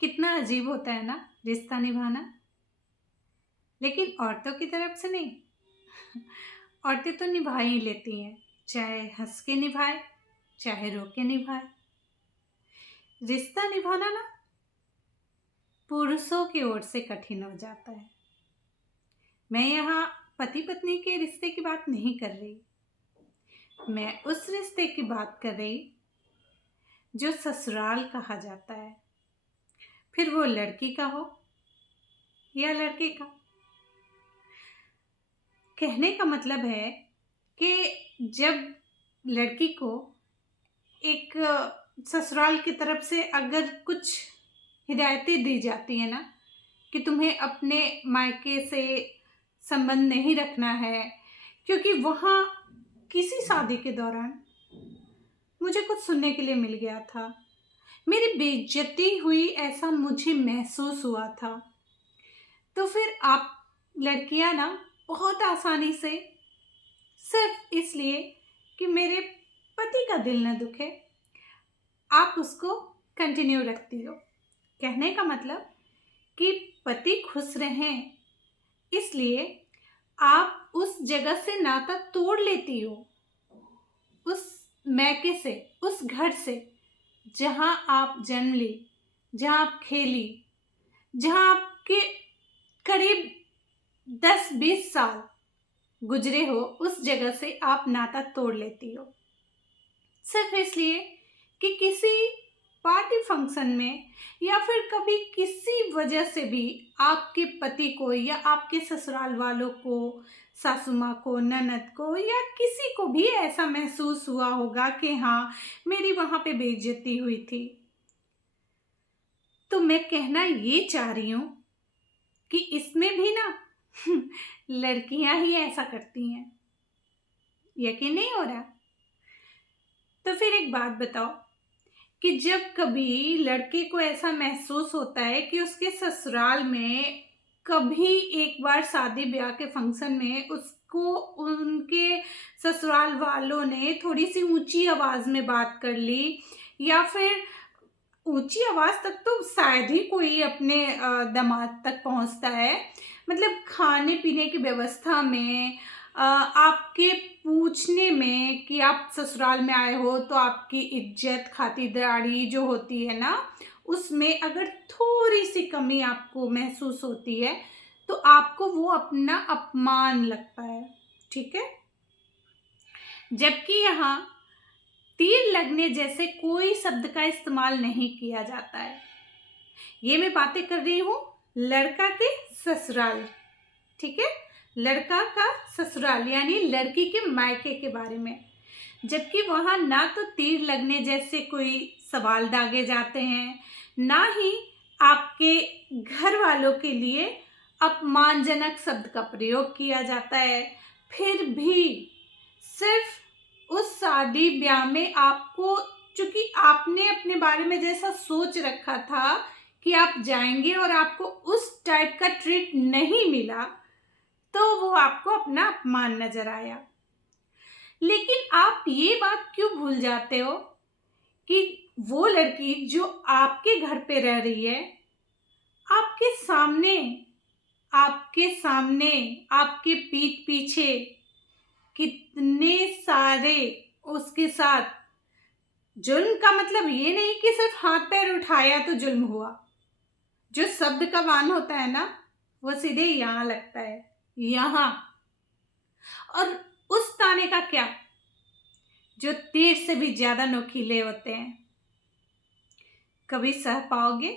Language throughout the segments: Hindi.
कितना अजीब होता है ना रिश्ता निभाना। लेकिन औरतों की तरफ से नहीं। औरतें तो निभा ही लेती हैं, चाहे हंस के निभाए चाहे रो के निभाए। रिश्ता निभाना ना पुरुषों की ओर से कठिन हो जाता है। मैं यहाँ पति पत्नी के रिश्ते की बात नहीं कर रही, मैं उस रिश्ते की बात कर रही जो ससुराल कहा जाता है, फिर वो लड़की का हो या लड़के का। कहने का मतलब है कि जब लड़की को एक ससुराल की तरफ से अगर कुछ हिदायतें दी जाती है ना कि तुम्हें अपने मायके से संबंध नहीं रखना है, क्योंकि वहाँ किसी शादी के दौरान मुझे कुछ सुनने के लिए मिल गया था, मेरी बेइज्जती हुई ऐसा मुझे महसूस हुआ था। तो फिर आप लड़कियां ना बहुत आसानी से सिर्फ इसलिए कि मेरे पति का दिल न दुखे आप उसको कंटिन्यू रखती हो। कहने का मतलब कि पति खुश रहें इसलिए आप उस जगह से नाता तोड़ लेती हो, उस मैके से, उस घर से जहां आप जन्म ली, जहां आप खेली, जहां आपके करीब 10-20 साल गुजरे हो, उस जगह से आप नाता तोड़ लेती हो सिर्फ इसलिए कि किसी पार्टी फंक्शन में या फिर कभी किसी वजह से भी आपके पति को या आपके ससुराल वालों को, सासू माँ को, ननद को या किसी को भी ऐसा महसूस हुआ होगा कि हाँ मेरी वहाँ पे बेइज्जती हुई थी। तो मैं कहना ये चाह रही हूँ कि इसमें भी ना लड़कियां ही ऐसा करती हैं। यकीन नहीं हो रहा? तो फिर एक बात बताओ कि जब कभी लड़के को ऐसा महसूस होता है कि उसके ससुराल में कभी एक बार शादी ब्याह के फंक्शन में उसको उनके ससुराल वालों ने थोड़ी सी ऊंची आवाज में बात कर ली, या फिर ऊंची आवाज तक तो शायद ही कोई अपने दामाद तक पहुंचता है, मतलब खाने पीने की व्यवस्था में, आपके पूछने में कि आप ससुराल में आए हो तो आपकी इज्जत खातिरदारी जो होती है ना, उसमें अगर थोड़ी सी कमी आपको महसूस होती है तो आपको वो अपना अपमान लगता है। ठीक है, जबकि यहाँ तीर लगने जैसे कोई शब्द का इस्तेमाल नहीं किया जाता है। ये मैं बातें कर रही हूँ लड़का के ससुराल, ठीक है, लड़का का ससुराल यानी लड़की के मायके के बारे में। जबकि वहां ना तो तीर लगने जैसे कोई सवाल दागे जाते हैं, ना ही आपके घर वालों के लिए अपमानजनक शब्द का प्रयोग किया जाता है। फिर भी सिर्फ उस शादी ब्याह में आपको, चूंकि आपने अपने बारे में जैसा सोच रखा था कि आप जाएंगे और आपको उस टाइप का ट्रीट नहीं मिला, तो वो आपको अपना अपमान नजर आया। लेकिन आप ये बात क्यों भूल जाते हो कि वो लड़की जो आपके घर पे रह रही है, आपके सामने, आपके सामने, आपके पीठ पीछे कितने सारे उसके साथ जुल्म का मतलब ये नहीं कि सिर्फ हाथ पैर उठाया तो जुल्म हुआ। जो शब्द का बाण होता है ना, वो सीधे यहाँ लगता है, यहाँ। और उस ताने का क्या, जो तीर से भी ज्यादा नोकीले होते हैं। कभी सह पाओगे?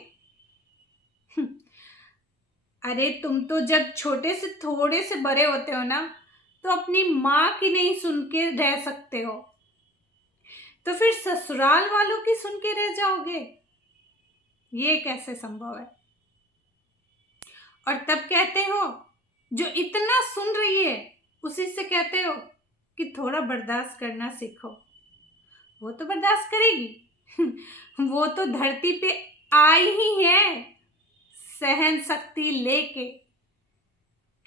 अरे तुम तो जब छोटे से थोड़े से बड़े होते हो ना, तो अपनी माँ की नहीं सुन के रह सकते हो, तो फिर ससुराल वालों की सुन के रह जाओगे? ये कैसे संभव है? और तब कहते हो जो इतना सुन रही है उसी से कहते हो कि थोड़ा बर्दाश्त करना सीखो। वो तो बर्दाश्त करेगी। वो तो धरती पे आई ही है सहन शक्ति लेके,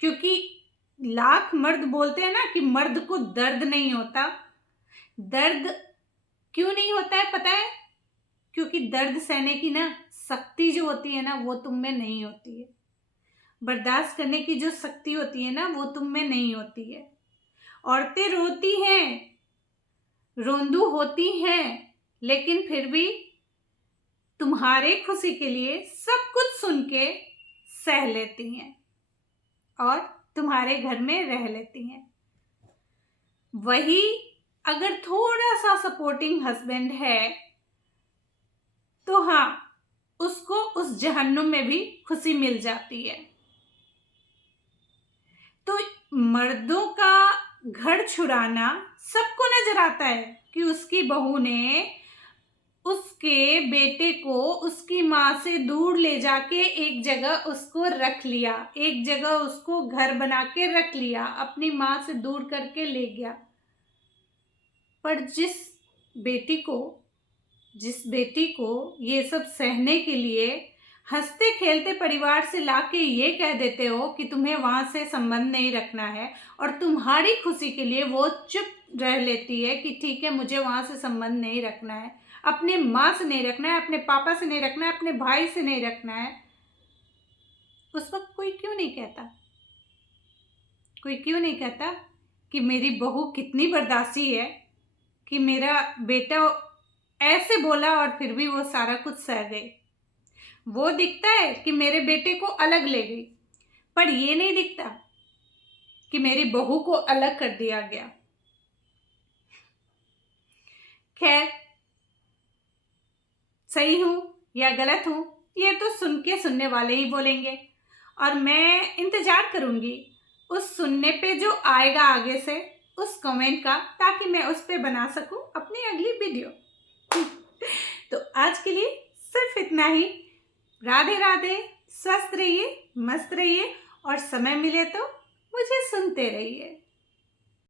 क्योंकि लाख मर्द बोलते हैं ना कि मर्द को दर्द नहीं होता। दर्द क्यों नहीं होता है पता है? क्योंकि दर्द सहने की ना शक्ति जो होती है ना वो तुम में नहीं होती है। बर्दाश्त करने की जो शक्ति होती है ना वो तुम में नहीं होती है। औरतें रोती हैं, रोंदू होती हैं, लेकिन फिर भी तुम्हारे खुशी के लिए सब कुछ सुन के सह लेती हैं और तुम्हारे घर में रह लेती हैं। वही अगर थोड़ा सा सपोर्टिंग हस्बैंड है तो हाँ, उसको उस जहन्नुम में भी खुशी मिल जाती है। तो मर्दों का घर छुड़ाना सबको नजर आता है कि उसकी बहू ने उसके बेटे को उसकी माँ से दूर ले जाके एक जगह उसको रख लिया, एक जगह उसको घर बना के रख लिया, अपनी माँ से दूर करके ले गया। पर जिस बेटी को ये सब सहने के लिए हंसते खेलते परिवार से लाके ये कह देते हो कि तुम्हें वहां से संबंध नहीं रखना है, और तुम्हारी खुशी के लिए वो चुप रह लेती है कि ठीक है मुझे वहां से संबंध नहीं रखना है, अपने माँ से नहीं रखना है, अपने पापा से नहीं रखना है, अपने भाई से नहीं रखना है, उस वक्त कोई क्यों नहीं कहता कि मेरी बहू कितनी बर्दाश्ती है कि मेरा बेटा ऐसे बोला और फिर भी वो सारा कुछ सह गई। वो दिखता है कि मेरे बेटे को अलग ले गई, पर ये नहीं दिखता कि मेरी बहू को अलग कर दिया गया। खैर, सही हूं या गलत हूं ये तो सुनने वाले ही बोलेंगे, और मैं इंतजार करूंगी उस सुनने पे जो आएगा आगे से उस कमेंट का, ताकि मैं उस पे बना सकूं अपनी अगली वीडियो। तो आज के लिए सिर्फ इतना ही। राधे राधे, स्वस्थ रहिए, मस्त रहिए, और समय मिले तो मुझे सुनते रहिए।